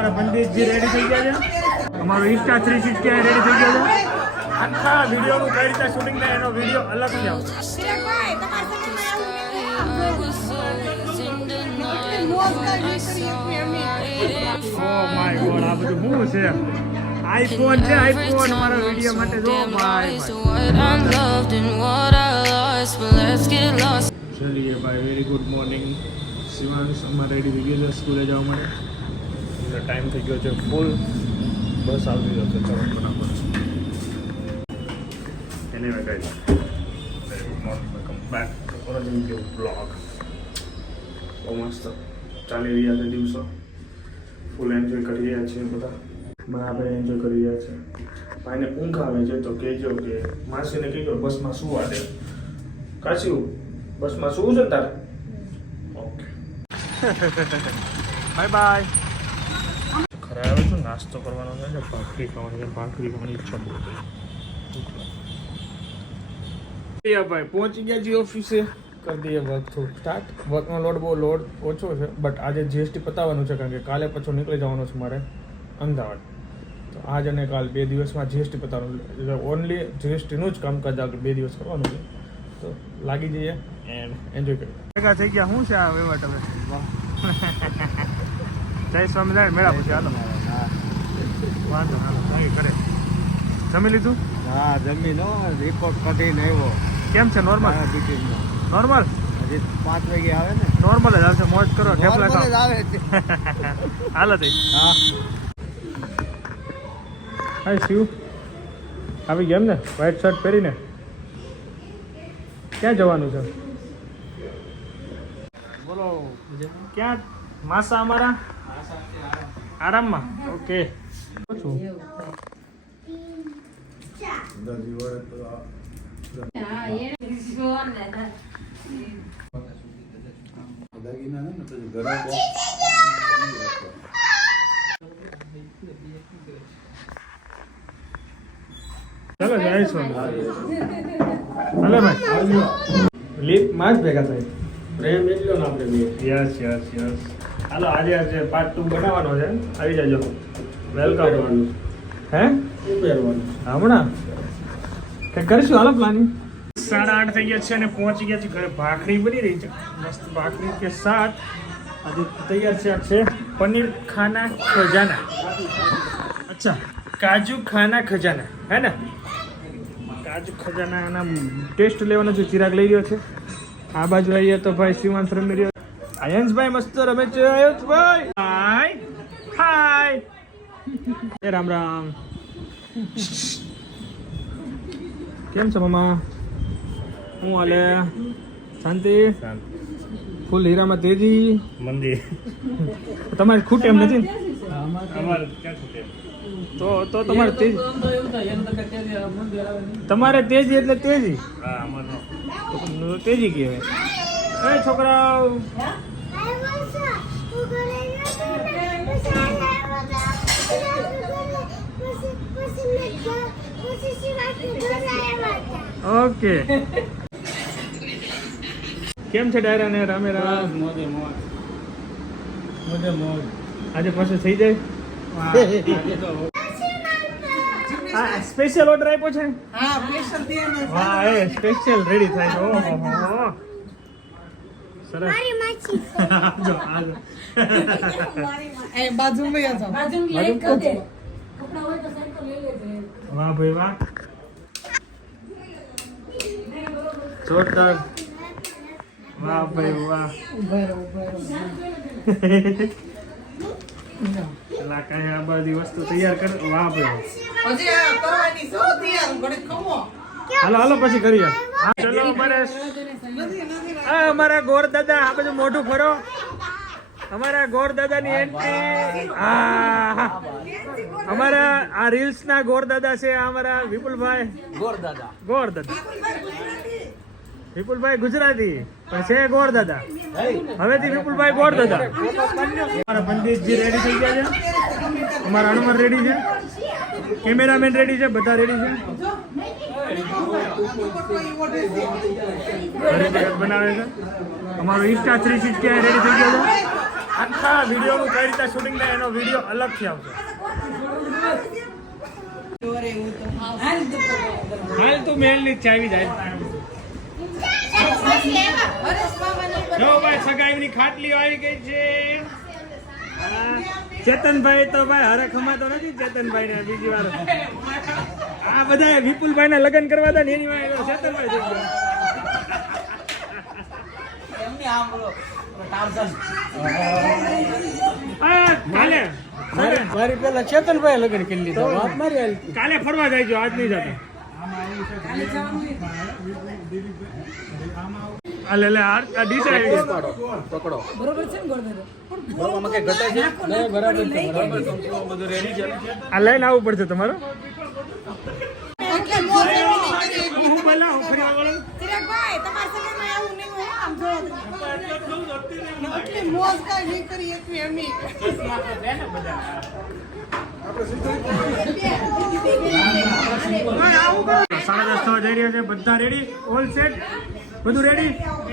અમારા પંડિતજી રેડી થઈ ગયા છે. અમારો ઇન્સ્ટા 360 રેડી થઈ ગયો છે. આખા વિડીયોનું કઈ રીતે શૂટિંગ થાય એનો વિડીયો અલગ છે. ઓ માય ગોડ, આ બધું શું છે? આઈફોન છે, આઈફોન અમારા વિડીયો માટે. જો ભાઈ ચલીએ ભાઈ, વેરી ગુડ મોર્નિંગ. શિવાંશ અમારે રેડી થઈ ગયો છે સ્કૂલે જવા માટે. ટાઈમ થઈ ગયો છે ફૂલ, બસ આવી ગયો છે. ચલો બરાબર. Anyway guys, very good morning, welcome back to another new blog. બહુ મસ્ત ચાલી રહ્યા છે દિવસો, ફૂલ એન્જોય કરી રહ્યા છીએ બધા. બરાબર એન્જોય કરી રહ્યા છે. ભાઈને ઊંઘ આવે છે તો કહેજો કે માસીને કહેજો બસમાં સુવા દે. કાશ્યું બસમાં સુવું છે ને તારે? Okay, bye bye. ખરે આવે છું, નાસ્તો કરવાનો છે ને, ભાખરી ખાવાની છે. ભાખરી ખાવાની ઈચ્છા બહુ થઈ. ભાઈ પહોંચી ગયા છીએ ઓફિસે. કરી દઈએ વર્ક થોડું સ્ટાર્ટ. વર્કનો લોડ બહુ લોડ ઓછો છે, બટ આજે જીએસટી પતાવવાનું છે કારણ કે કાલે પછી નીકળી જવાનું છે મારે અમદાવાદ. તો આજ અને કાલ 2 દિવસમાં જીએસટી પતાવવાનું છે. ઓનલી જીએસટીનું જ કામકાજ આગળ 2 દિવસ કરવાનું છે. તો લાગી જઈએ એન્ડ એન્જોય કરીએ. ભેગા થઈ ગયા. શું છે આ વહીવટ હવે? જય સ્વામિનારાયણ. મેળા પછી હાલો. વાંધો હાલો લાગી કરે. જમી લીધું? હા જમીનો રિપોર્ટ કઢીને આવ્યો. કેમ છે? નોર્મલ? નોર્મલ હજી 5 વાગે આવે ને. નોર્મલ જ આવશે. મોજ કરો, ઢેફલા નોર્મલ જ ખાઓ. આવે છે. હાલો તઈ. હા હાય શિવ, આવી ગયા એમ ને? વ્હાઈટ શર્ટ પહેરીને ક્યાં જવાનું છે? બોલો. ક્યાં માસા અમારા? આરામમાં. ઓકે. ચાલો જઈશું. હાલો ભાઈ, લીપ માં જ ભેગા થાય. પ્રેમ એટલો ને આપણે બે. Yes yes yes. હાલો આજે પાર્ટ 2 બનાવવાનો છે. આવી જાજો. વેલકમ. હે શું પહેરવાનું? હમણાં કંઈક કરીશું. હાલો પ્લાનિંગ. 8:30 થઈ ગયા છે અને પહોંચી ગયા છે ઘરે. ભાખરી બની રહી છે, મસ્ત ભાખરી કે સાથ. આજે તૈયાર છે પનીર ખાના ખજાના. અચ્છા, કાજુ ખાના ખજાના હે ને? કાજુ ખજાના ટેસ્ટ લેવાનો છે. ચિરાગ લઈ રહ્યો છે. આ બાજુ આવીએ તો ભાઈ શિવાંશ રમી રહ્યો. આયંશભાઈ મસ્ત રમે છે. આયંશભાઈ હાય હાય. એ રામ રામ. કેમ છો મામા? હું હાલે? શાંતિ? ફૂલ હીરામાં તેજી. મંદિર તમારે ખૂટે એમ નથી? અમારે ક્યાં ખૂટે? તો તમારે તેજી, તમારે તેજી એટલે તેજી. તેજી કહેવાય. એ છોકરાઓ ઓકે. કેમ છે ડાયરા ને રામેરા? મોજે મોજ. આજે પાછું થઈ જાય. હા સ્પેશિયલ ઓર્ડર આપ્યો છે. હા સ્પેશિયલ થઈને હા એ સ્પેશિયલ રેડી થાય છે. ઓહો સરસ. આજો આજો. એ બાજુમાં જ વાહ ભાઈ વાહ, જોરદાર. વાહ ભાઈ વાહ. પેલા કઈ આ બધી વસ્તુ તૈયાર કર. વાહ ભાઈ. હજી આ કરવાની છો તૈયાર ઘડી ખમો. હાલો હાલો પછી કરીએ. હા ચલો અમારા ગોર દાદા આ બધું મોઢું ફરો. અમારા ગોર દાદાની એન્ટ્રી. અમારા આ રીલ્સ ના ગોર દાદા છે. અમારા વિપુલભાઈ ગોર દાદા. વિપુલભાઈ ગુજરાતી પણ છે ગોર દાદા. હવેથી વિપુલભાઈ ગોર દાદા. અમારા પંડિતજી રેડી થઈ ગયા છે. અમારા હનુમાન રેડી છે. કેમેરામેન રેડી છે. બધા રેડી છે. બનાવે છે. અમારો ઇન્સ્ટા 360 રેડી થઈ ગયો છે. આખા વિડીયોનું કઈ રીતે શૂટિંગ થાય એનો વિડીયો અલગથી આવશે. હાલ તું મેલની જ છે, આવી જાય. જો ભાઈ સગાઈની ખાટલીઓ આવી ગઈ છે. ચેતનભાઈ તો ભાઈ હરે ખમાતો નથી. ચેતનભાઈ ને બીજી વાર આ બધા વિપુલભાઈ ના લગ્ન કરવા હતા ને એની વાત ચેતનભાઈ થઈ ગયા. કાલે મારી પેલા ચેતનભાઈ લગ્ન કરી લીધા. કાલે ફરવા જાય છે, આજ નહીં જતો. લે આ ડિસાઈડ પકડો. બરોબર છે ને ગોળદાદા? બરોબર કે ઘટે છે? નહીં, બરાબર છે. બરાબર છે. બધું રેડી છે. આ લઈને આવવું પડશે તમારો. એટલે મોજ એવી નહીં કરી. હું બોલા હું ફરી વાળો ચિરાગભાઈ, તમારા સગાઈમાં આવું નહીં હોય, આમ જોવો તો. એટલે મોજ કાંઈ નહીં કરી એકવી અમે. સાડા 10 થવા જઈ રહ્યા છે. બધા રેડી, ઓલ સેટ, બધું રેડી.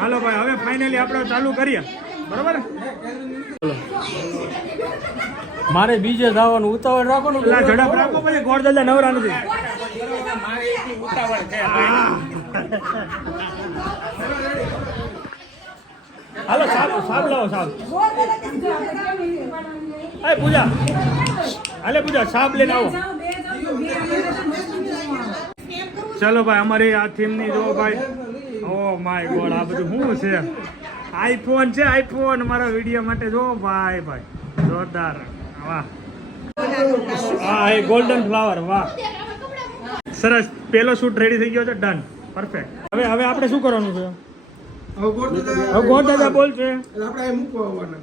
હાલો ભાઈ, હવે ફાઇનલી આપણે ચાલુ કરીએ. બરોબર? મારે બીજે જવાનું ઉતાવળ રાખો ને. પેલા ઝડપ રાખો, પછી ગોળદાદા નવરા નથી. હાલો સાબ લાવો, સાબ. એ પૂજા, હાલે પૂજા, સાબ લઈને આવો. ચલો ભાઈ, અમારી આ થીમની જો ભાઈ. ઓ માય ગોડ, આ બધું શું છે? આઈફોન છે, આઈફોન અમારા વિડીયો માટે. જો ભાઈ ભાઈ, જોરદાર. વાહ, હા, એ ગોલ્ડન ફ્લાવર. વાહ, સરસ. પેલો શૂટ રેડી થઈ ગયો છે. Done, perfect. હવે આપણે શું કરવાનું છે? હવે ગોળદાદા બોલ છે.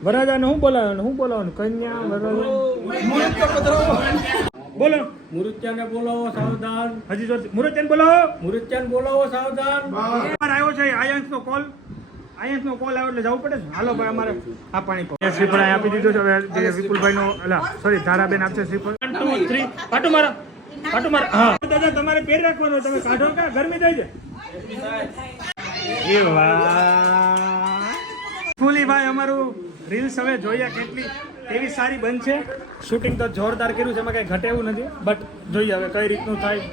વરરાજાને શું બોલાવવાનું? કન્યા, વરરાજા બોલો. મુરુત્યાને બોલાવો, સાવધાન. હજી જો મુરત્યાને બોલાવો. મુરુત્યાને બોલાવો, સાવધાન. આવ્યો છે આયન્સનો કોલ. આયન્સનો કોલ આવ્યો એટલે જવું પડે ને. હાલો ભાઈ, અમારે આ પાણી પો શ્રીફળ આપી દીધું છે. હવે વિપુલભાઈનો સોરી ધારાબેન આપશે શ્રીફળ. 1 2 3 પાટો મારો. હા દાદા, તમારે પેર રાખવાનો. તમે કાઢો કે ગરમી થાય છે? એ વાહ, ફૂલી ભાઈ, અમારું રીલ્સ હવે જોઈએ કેટલી કેવી સારી બનશે. શૂટિંગ તો જોરદાર કર્યું છે, એમાં કઈ ઘટે એવું નથી. બટ જોઈએ હવે કઈ રીતનું થાય.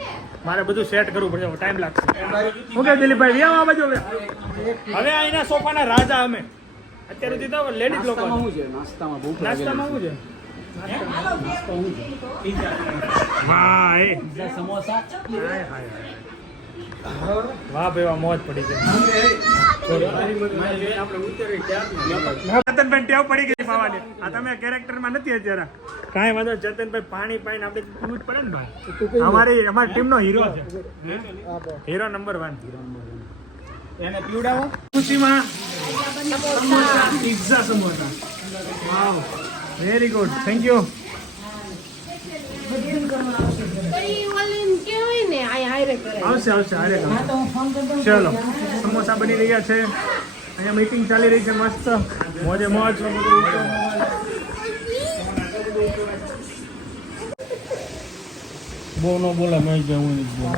મારે બધું સેટ કરવું પડશે, ટાઈમ લાગશે. ઓકે દિલીપભાઈ, વ્યાવ આ બાજુ. હવે અહીંના સોફાના રાજા અમે. અત્યાર સુધી તો લેડીઝ લોકો. નાસ્તામાં ભૂખ નાસ્તામાં શું છે? હા, એ સમોસા. હાય, હાય. વાહ ભાઈ વાહ, મોજ પડી છે. ચેતનભાઈ ટેવ પડી ગઈ પાવાની. આ તમે કેરેક્ટરમાં નથી અત્યારે. કાંઈ વાંધો. ચેતનભાઈ પાણી પાઈને આપણે પીવું જ પડે ને ભાઈ. અમારી ટીમનો હીરો છે. Hero number 1. એને પીવડાવો. ખુશીમાં samosa, pizza, samosa. Wow, very good, thank you. આવશે હારે. ચલો, સમોસા બની રહ્યા છે. અહીંયા મીટિંગ ચાલી રહી છે મસ્ત, મોજે મોજ. બહુ ન બોલા મહેશભાઈ, હું નથી બોલું.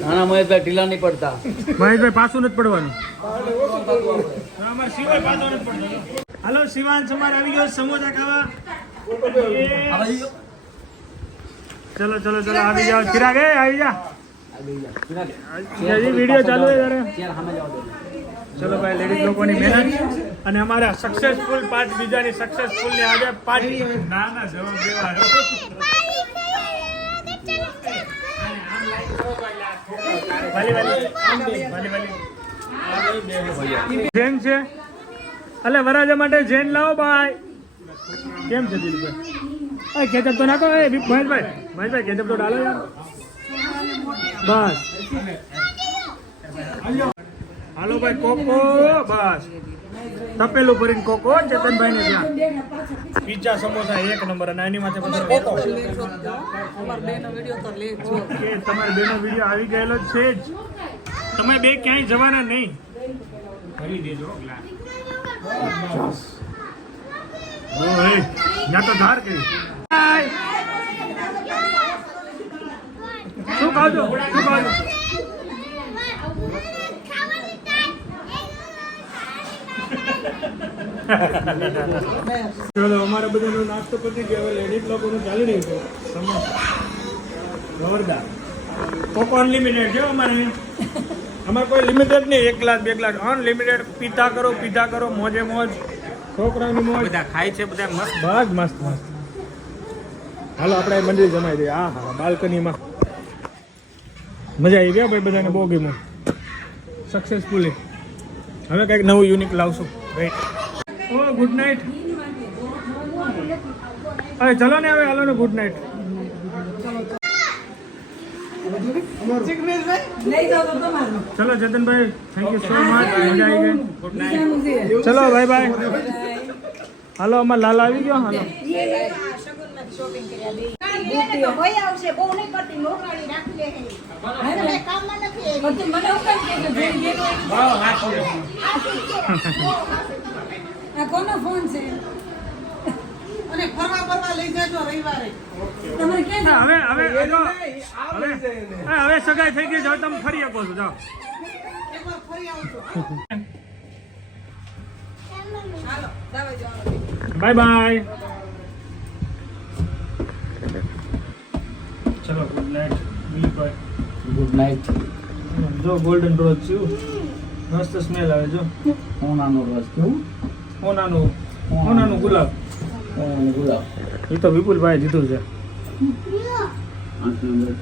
નાના મહેશભાઈ ઢીલા નહીં પડતા. મહેશભાઈ પાછું નથી પડવાનું. અમારે શિવાય પાછો નથી પડતો. હાલો શિવાંશ, અમારે આવી ગયો સમોસા ખાવા. ચલો આવી જાઓ. ચિરાગ આવી જા. હજી વિડીયો ચાલુ છે તારે. ચલો ભાઈ, લેડીઝ લોકોની મહેનત અને અમારા સક્સેસફુલ પાર્ટ, બીજાની સક્સેસફુલ ની આજે પાર્ટી. ના જવાબ દેવા. જેન છે. અલે વરાજા માટે જેન લાવો ભાઈ. કેમ છે દિલીપભાઈ? કેચઅપ તો નાખો. મહેશભાઈ કેચઅપ તો ડાલો યાર. બસ હાલો ભાઈ, કોકો. બસ તપેલું ભરીને કોકો. ચેતનભાઈ ને ત્યાં પિઝા, સમોસા 1 નંબર. અને એની માથે તમારા બેનો વિડીયો આવી ગયેલો છે જ. તમે બે ક્યાંય જવાના નહીં. કરી દેજો. ત્યાં તો ધાર કરી. શું ખાવ છો? ચલો અમારા બધાનો નાસ્તો પતી ગયો. હવે લેડીઝ લોકોનું ચાલી રહ્યું છે સમોસા જોરદાર. કોકો અનલિમિટેડ છે અમારે કોઈ લિમિટેડ નહીં. 1 ગ્લાસ 2 ગ્લાસ અનલિમિટેડ. પીતા કરો મોજે મોજ. છોકરાઓની મોજ. બધા ખાય છે બધા મસ્ત. બસ મસ્ત મસ્ત. હાલો આપણે મંદિર જમાઈ દઈએ. હા બાલ્કનીમાં મજા આવી ગયા ભાઈ. બધાને બહુ ગમ્યું. સક્સેસફુલી. હવે કંઈક નવું યુનિક લાવશું. રાઈટ. ઓ ગુડ નાઇટ. અરે ચલો ને હવે હાલો ને ગુડ નાઇટ. ચલો જતનભાઈ થેન્ક યુ સો મચ. મજા આવી ગઈ. Good night. ચલો બાય બાય. હાલો અમાર લાલા આવી ગયો. હાલો કોનો ફોન છે? અને ફરવા લઈ જજો રવિવારે. તમારે ક્યાં હવે સગાઈ થઈ ગઈ. જાઓ તમે ફરી શકો છો. જાઓ એકવાર ફરી આવજો. હાલો દાવા જવાનું. Bye bye. ચલો ગુડ નાઇટ. દિલીપભાઈ ગુડ નાઇટ. જો ગોલ્ડન રોઝ છે. મસ્ત સ્મેલ આવે. જો સોનાનો રસ કેવું? સોનાનું ગુલાબ. ગુલાબ. એ તો વિપુલભાઈ દીધું છે. 8 નંબર.